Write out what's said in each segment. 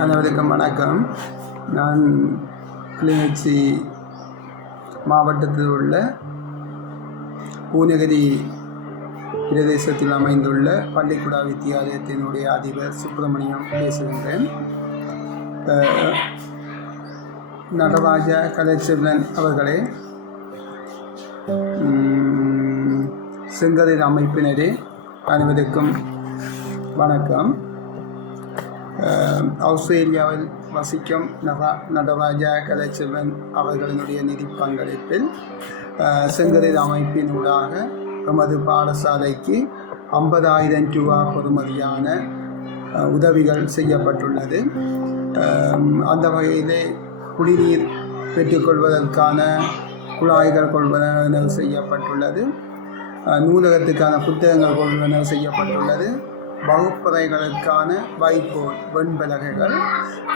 அனைவருக்கும் வணக்கம். நான் கிளிநொச்சி மாவட்டத்தில் உள்ள பூநகரி பிரதேசத்தில் அமைந்துள்ள பள்ளிக்குடா வித்தியாலயத்தினுடைய அதிபர் சுப்பிரமணியம் பேசுகின்றேன். அஹ், நடராஜ கலைச்செல்வன் அவர்களே செங்கதிர் அமைப்பினரே அனைவருக்கும் வணக்கம். ஆஸ்திரேலியாவில் வசிக்கும் நவா நடராஜா கலைச்செல்வன் அவர்களினுடைய நிதி பங்களிப்பில் செங்கரில் செங்கதிர் அமைப்பினூடாக எமது பாடசாலைக்கு ஐம்பதாயிரம் ரூபா பொறுமதியான உதவிகள் செய்யப்பட்டுள்ளது அந்த வகையிலே குடிநீர் பெற்றுக்கொள்வதற்கான குழாய்கள் கொள்வன செய்யப்பட்டுள்ளது நூலகத்துக்கான புத்தகங்கள் கொள்வன செய்யப்பட்டுள்ளது வகுப்பறைகளுக்கான வைகோல் வெண்பலகைகள்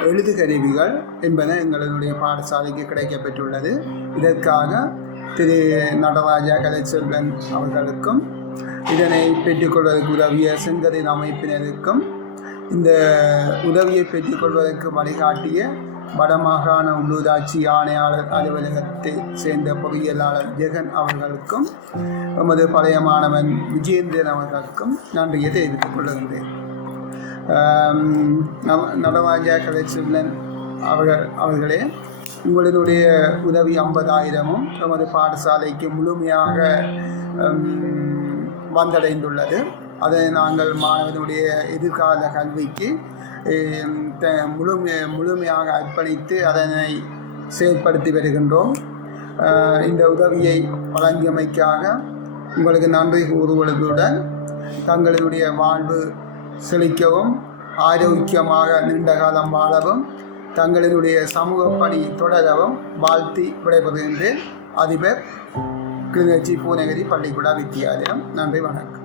எழுதுகருவிகள் என்பன எங்களுடைய பாடசாலைக்கு கிடைக்கப்பெற்றுள்ளது. இதற்காக திரு. நடராஜா கலைச்செல்வன் அவர்களுக்கும் இதனை பெற்றுக்கொள்வதற்கு உதவிய செங்கதின் அமைப்பினருக்கும் இந்த உதவியை பெற்றுக்கொள்வதற்கு வழிகாட்டிய வடமாகாண உள்ளூராட்சி ஆணையாளர் அலுவலகத்தை சேர்ந்த பொறியியலாளர் ஜெகன் அவர்களுக்கும் எமது பழைய மாணவன் விஜயேந்திரன் அவர்களுக்கும் நன்றியை தெரிவித்துக் கொள்கின்றேன். நவ- நடராஜா கலைச்செல்வன் அவர்கள் அவர்களே உங்களினுடைய உதவி ஐம்பதாயிரமும் எமது பாடசாலைக்கு முழுமையாக வந்தடைந்துள்ளது. அதை நாங்கள் மாணவனுடைய எதிர்கால கல்விக்கு முழுமை முழுமையாக அர்ப்பணித்து அதனை செயற்படுத்தி வருகின்றோம். இந்த உதவியை வழங்கியமைக்காக உங்களுக்கு நன்றி கூறுவதுடன் தங்களுடைய வாழ்வு செழிக்கவும் ஆரோக்கியமாக நீண்ட காலம் வாழவும் தங்களினுடைய சமூக பணி தொடரவும் வாழ்த்தி விடைபெறுகின்றேன். அதிபர் கிளிநொச்சி பூநகரி பள்ளிக்கூட வித்தியாலயம் நன்றி வணக்கம்.